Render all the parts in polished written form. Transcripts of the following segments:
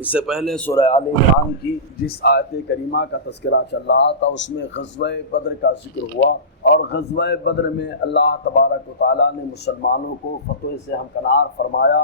اس سے پہلے سورہ آل عمران کی جس آیت کریمہ کا تذکرہ چل رہا تھا اس میں غزوہ بدر کا ذکر ہوا، اور غزوہ بدر میں اللہ تبارک و تعالیٰ نے مسلمانوں کو فتح سے ہمکنار فرمایا،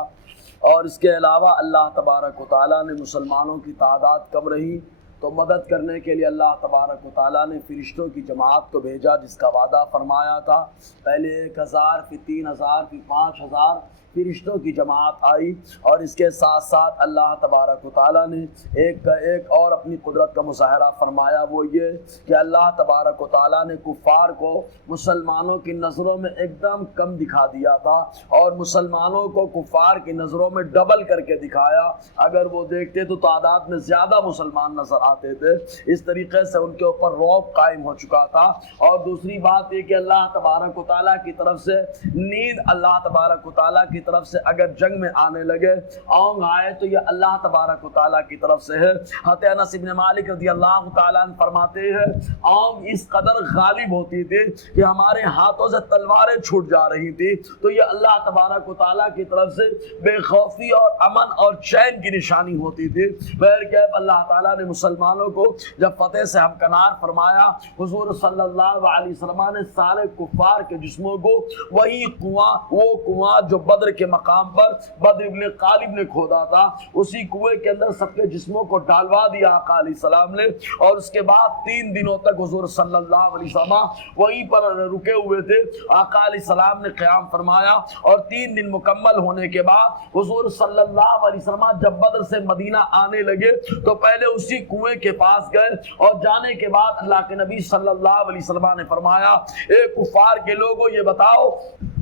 اور اس کے علاوہ اللہ تبارک و تعالیٰ نے مسلمانوں کی تعداد کم رہی تو مدد کرنے کے لیے اللہ تبارک و تعالیٰ نے فرشتوں کی جماعت کو بھیجا، جس کا وعدہ فرمایا تھا۔ پہلے 1000 پھر 3000 پھر 5000 فرشتوں کی جماعت آئی، اور اس کے ساتھ ساتھ اللہ تبارک و تعالیٰ نے ایک اور اپنی قدرت کا مظاہرہ فرمایا، وہ یہ کہ اللہ تبارک و تعالیٰ نے کفار کو مسلمانوں کی نظروں میں ایک دم کم دکھا دیا تھا، اور مسلمانوں کو کفار کی نظروں میں ڈبل کر کے دکھایا۔ اگر وہ دیکھتے تو تعداد میں زیادہ مسلمان نظر آتے تھے، اس طریقے سے ان کے اوپر رعب قائم ہو چکا تھا۔ اور دوسری بات یہ کہ اللہ تبارک و تعالیٰ کی طرف سے نیند، اللہ تبارک و تعالیٰ کی طرف سے اگر جنگ میں آنے لگے، اونگ آئے، تو یہ اللہ تبارک و تعالیٰ کی طرف سے ہے۔ حضرت انس بن مالک رضی اللہ تعالیٰ عنہ فرماتے ہیں اونگ اس قدر غالب ہوتی تھی کہ ہمارے ہاتھوں سے تلواریں چھوٹ جا رہی تھی، تو یہ اللہ تبارک و تعالیٰ کی طرف سے بے خوفی اور امن اور چین کی نشانی ہوتی تھی۔ بہرکیف اللہ تعالیٰ نے مسلمانوں کو جب فتح سے ہمکنار فرمایا، حضور صلی اللہ علیہ وسلم نے سارے کفار کے جسموں کو وہی کنواں جو بدر کے مقام پر بدر ابن غالب نے کھودا تھا، اسی کنویں کے اندر سب کے جسموں کو ڈالوا دیا آقا علیہ السلام نے، اور اس کے بعد 3 دنوں تک حضور صلی اللہ علیہ وسلم وہیں پر رکے ہوئے تھے۔ آقا علیہ السلام نے قیام فرمایا، اور 3 دن مکمل ہونے کے بعد حضور صلی اللہ علیہ وسلم جب بدر سے مدینہ آنے لگے تو پہلے اسی کنویں کے پاس گئے، اور جانے کے بعد اللہ کے نبی صلی اللہ علیہ وسلم نے فرمایا، اے کفار کے لوگوں یہ بتاؤ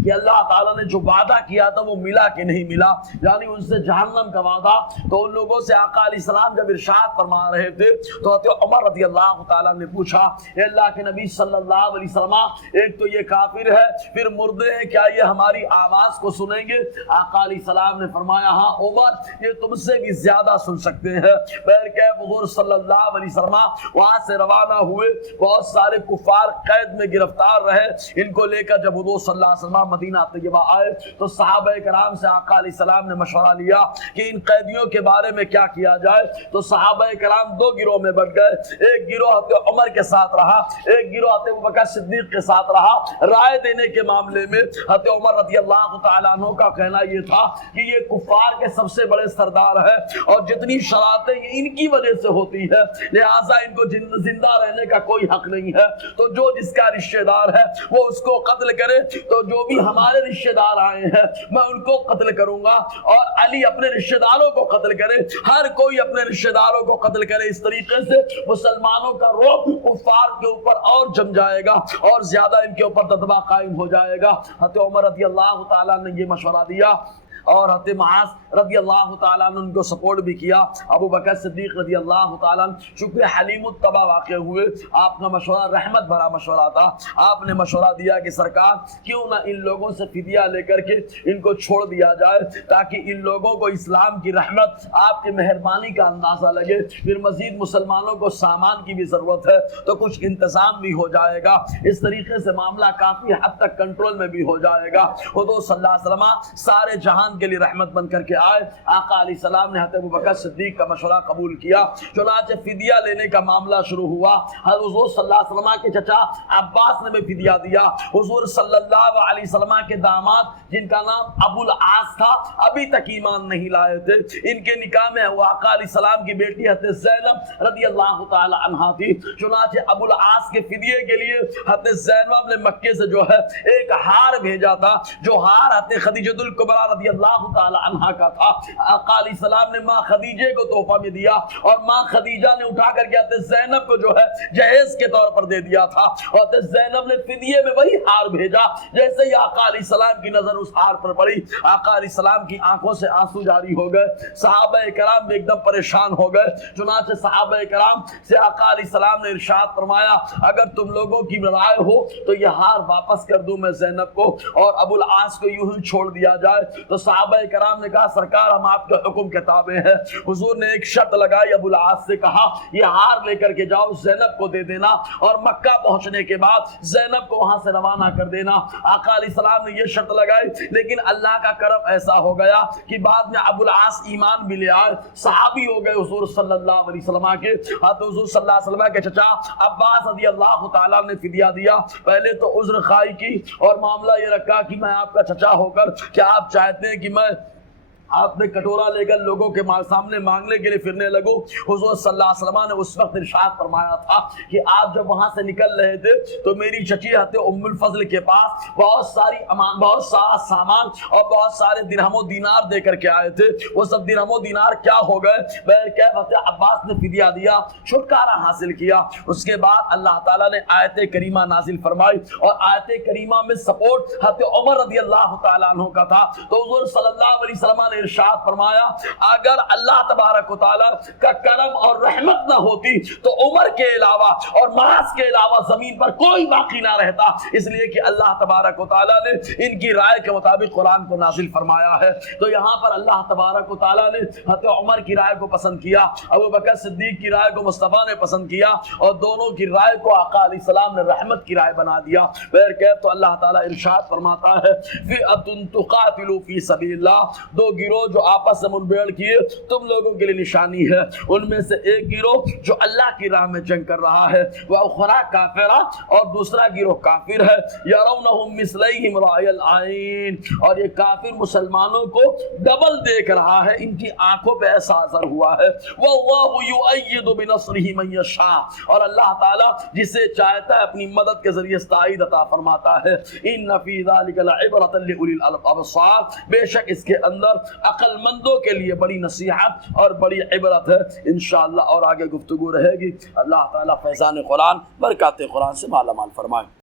کہ اللہ تعالیٰ نے جو وعدہ کیا تھا وہ ملا کہ نہیں ملا، یعنی ان سے جہنم کا وعدہ۔ تو ان لوگوں سے آقا علیہ السلام جب ارشاد فرما رہے تھے تو حضرت عمر رضی اللہ تعالیٰ نے پوچھا، اے اللہ کے نبی صلی اللہ علیہ وسلم، ایک تو یہ کافر ہے، پھر مردے ہیں، کیا یہ ہماری آواز کو سنیں گے؟ آقا علیہ السلام نے فرمایا، ہاں عمر، یہ تم سے بھی زیادہ سن سکتے ہیں۔ بہرکیف حضور صلی اللہ علیہ وسلم وہاں سے روانہ ہوئے، بہت سارے کفار قید میں گرفتار رہے، ان کو لے کر جب حضور صلی اللہ علیہ وسلم مدینہ طیبہ آئے تو صحابہ کرام سے آقا علیہ السلام نے مشورہ لیا کہ ان قیدیوں کے بارے میں کیا کیا جائے۔ تو صحابہ کرام 2 گروہ میں بٹ گئے، ایک گروہ حضرت عمر کے ساتھ رہا، ایک گروہ حضرت ابوبکر صدیق کے ساتھ رہا۔ رائے دینے کے معاملے میں حضرت عمر رضی اللہ تعالیٰ عنہ کا کہنا یہ تھا کہ یہ کفار کے سب سے بڑے سردار ہے، اور جتنی شرارتیں یہ ان کی وجہ سے ہوتی ہے، لہٰذا ان کو زندہ رہنے کا کوئی حق نہیں ہے، تو جو جس کا رشتہ دار ہے وہ اس کو قتل کرے، تو جو بھی ہمارے رشتہ دار آئے ہیں میں ان کو قتل کروں گا، اور علی اپنے رشتہ داروں کو قتل کرے، ہر کوئی اپنے رشتہ داروں کو قتل کرے۔ اس طریقے سے مسلمانوں کا رعب کفار کے اوپر اور جم جائے گا، اور زیادہ ان کے اوپر دبدبہ قائم ہو جائے گا۔ حضرت عمر رضی اللہ تعالیٰ نے یہ مشورہ دیا، اور حضرت معاذ رضی اللہ تعالیٰ نے ان کو سپورٹ بھی کیا۔ ابو بکر صدیق رضی اللہ تعالیٰ چونکہ حلیم الطبع واقع ہوئے، آپ کا مشورہ رحمت بھرا مشورہ تھا، آپ نے مشورہ دیا کہ سرکار کیوں نہ ان لوگوں سے فدیہ لے کر کے ان کو چھوڑ دیا جائے، تاکہ ان لوگوں کو اسلام کی رحمت، آپ کی مہربانی کا اندازہ لگے، پھر مزید مسلمانوں کو سامان کی بھی ضرورت ہے تو کچھ انتظام بھی ہو جائے گا، اس طریقے سے معاملہ کافی حد تک کنٹرول میں بھی ہو جائے گا۔ حضور صلی اللہ علیہ وسلم سارے جہان کے لیے رحمت بن کر کے آئے۔ آقا علیہ السلام نے حضرت ابوبکر صدیق کا مشورہ قبول کیا، چنانچہ فدیہ لینے کا معاملہ شروع ہوا۔ حضور صلی اللہ علیہ وسلم کے چچا عباس نے بھی فدیہ دیا۔ حضور صلی اللہ علیہ وسلم کے داماد جن کا نام ابو العاص تھا ابھی تک ایمان نہیں لائے تھے، ان کے نکاح میں وہ آقا علیہ السلام کی بیٹی حضرت زینب رضی اللہ تعالی عنہا تھی، چنانچہ ابو العاص کے فدیے کے لیے حضرت زینب نے مکے سے جو ہے ایک ہار بھیجا تھا، جو ہار حضرت خدیجہ الکبریٰ رضی اللہ تعالی عنہا کا تھا۔ آقا علیہ السلام نے ماں خدیجہ کو تحفہ میں دیا، اور ماں خدیجہ نے اٹھا کر کے حضرت زینب کو جو ہے جہیز کے طور پر دے دیا تھا، اور حضرت زینب نے فدیے میں وہی ہار بھیجا۔ جیسے ہی آقا علیہ السلام کی نظر اس ہار پر پڑی، آقا علیہ السلام کی آنکھوں سے آنسو جاری ہو گئے، صحابہ کرام ایک دم پریشان ہو گئے۔ چنانچہ صحابہ کرام سے آقا علیہ السلام نے ارشاد فرمایا، اگر تم لوگوں کی رائے ہو تو یہ ہار واپس کر دوں میں زینب کو، اور ابو العاص کو یوں ہی چھوڑ دیا جائے۔ تو صحابہ کرام نے کہا سرکار ہم آپ کے حکم کے تابع ہیں۔ حضور نے ایک شرط لگائی، ابو العاص سے کہا یہ ہار لے کر کے جاؤ، زینب کو دے دینا اور مکہ پہنچنے کے بعد زینب کو وہاں سے روانہ کر دینا۔ آقا علیہ السلام نے یہ شرط لگائی، لیکن اللہ کا کرم ایسا ہو گیا کہ بعد میں ابو العاص ایمان بھی لے آئے، صحابی ہو گئے حضور صلی اللہ علیہ وسلم کے۔ حضور صلی اللہ علیہ وسلم کے چچا عباس رضی اللہ تعالیٰ نے فدیہ دیا۔ پہلے تو عذر خواہی کی اور معاملہ یہ رکھا کہ میں آپ کا چچا ہو کر کیا آپ چاہتے ہیں کہ میں آپ نے کٹورا لے کر لوگوں کے سامنے مانگنے کے لیے پھرنے لگو؟ حضور صلی اللہ علیہ وسلم نے اس وقت ارشاد فرمایا تھا کہ آپ جب وہاں سے نکل رہے تھے تو میری چچی حضرت ام الفضل کے پاس بہت سارا سامان اور بہت سارے درہم و دینار دے کر کے آئے تھے۔ وہ سب درہم و دینار کیا ہو گئے؟ حضرت عباس نے فدیہ دیا، چھٹکارا حاصل کیا۔ اس کے بعد اللہ تعالیٰ نے آیت کریمہ نازل فرمائی اور آیت کریمہ میں سپورٹ حضرت عمر رضی اللہ تعالیٰ عنہ کا تھا۔ تو حضور صلی اللہ علیہ وسلم نے ارشاد فرمایا اگر اللہ تبارک و تعالیٰ کا کرم اور رحمت نہ ہوتی تو عمر کے علاوہ اور معاذ کے علاوہ زمین پر کوئی باقی نہ رہتا، اس لیے کہ اللہ تبارک و تعالیٰ نے ان کی رائے کے مطابق قرآن کو نازل فرمایا ہے۔ تو یہاں پر اللہ تبارک و تعالیٰ نے حضرت عمر کی رائے کو پسند کیا، ابو بکر صدیق کی رائے کو مصطفیٰ نے پسند کیا اور دونوں کی رائے کو آقا علیہ السلام نے رحمت کی رائے بنا دیا۔ تو اللہ تعالیٰ ارشاد فرماتا ہے فئۃ تقاتل فی سبیل اللہ، دو گروہ جو آپس میں منبیڑ کیے تم لوگوں کے لیے نشانی ہے، ان میں سے ایک گروہ جو اللہ کی راہ میں جنگ کر رہا ہے، وَأُخْرَىٰ کافرہ، اور دوسرا گروہ کافر ہے، يَرَوْنَهُمْ مِثْلَيْهِمْ رَأْيَ الْعَيْنِ، اور یہ کافر مسلمانوں کو ڈبل دیکھ رہا ہے، ان کی آنکھوں پہ ایسا اثر ہوا ہے۔ وَاللَّهُ يُؤَيِّدُ بِنَصْرِهِ مَن يَشَاءُ، اور اللہ تعالیٰ جسے چاہتا ہے اپنی مدد کے ذریعے تائید عطا فرماتا ہے۔ إِنَّ فِي ذَلِكَ لَعِبْرَةً لِأُولِي الْأَبْصَارِ، بے شک اس کے اندر عقل مندوں کے لیے بڑی نصیحت اور بڑی عبرت ہے۔ انشاءاللہ اور آگے گفتگو رہے گی۔ اللہ تعالیٰ فیضان قرآن برکات قرآن سے مالا مال فرمائے۔